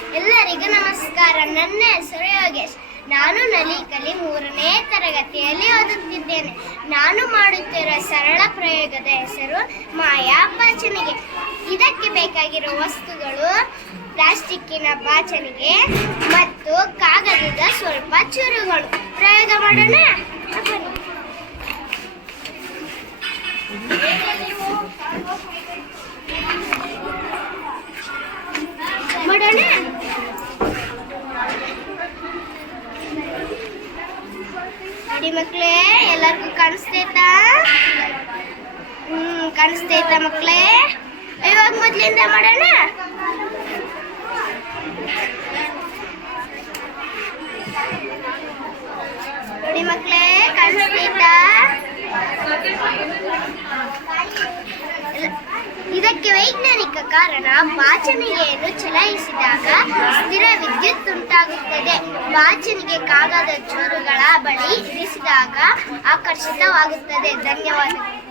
ಎಲ್ಲರಿಗೂ ನಮಸ್ಕಾರ. ನನ್ನ ಹೆಸರು ಯೋಗೇಶ್. ನಾನು ನಲಿಕಲಿ ಮೂರನೇ ತರಗತಿಯಲ್ಲಿ ಓದುತ್ತಿದ್ದೇನೆ. ನಾನು ಮಾಡುತ್ತಿರುವ ಸರಳ ಪ್ರಯೋಗದ ಹೆಸರು ಮಾಯಾ ಪಾಚನಿಗೆ. ಇದಕ್ಕೆ ಬೇಕಾಗಿರುವ ವಸ್ತುಗಳು ಪ್ಲಾಸ್ಟಿಕ್ಕಿನ ಪಾಚನಿಗೆ ಮತ್ತು ಕಾಗದದ ಸ್ವಲ್ಪ ಚೂರುಗಳು. ಪ್ರಯೋಗ ಮಾಡೋಣ. ಮಾಡೋಣ? ನೋಡಿ ಮಕ್ಕಳೇ ಎಲ್ಲರಿಗೂ ಕಾಣಿಸ್ತೈತಾ? ಹ್ಮ್, ಕಾಣಿಸ್ತೈತಾ ಮಕ್ಕಳೇ ಇವಾಗ ಮೊದ್ಲಿಂದ ಮಾಡೋಣ? ನೋಡಿ ಮಕ್ಳೇ, ಕಾಣಿಸ್ತೈತಾ? ಇದಕ್ಕೆ ವೈಜ್ಞಾನಿಕ ಕಾರಣ ಬಾಚಣಿಗೆಯನ್ನು ಚಲಾಯಿಸಿದಾಗ ಸ್ಥಿರ ವಿದ್ಯುತ್ ಉಂಟಾಗುತ್ತದೆ. ವಾಚನಿಗೆ ಕಾಗದ ಚೂರುಗಳ ಬಳಿ ಇರಿಸಿದಾಗ ಆಕರ್ಷಿತವಾಗುತ್ತದೆ. ಧನ್ಯವಾದಗಳು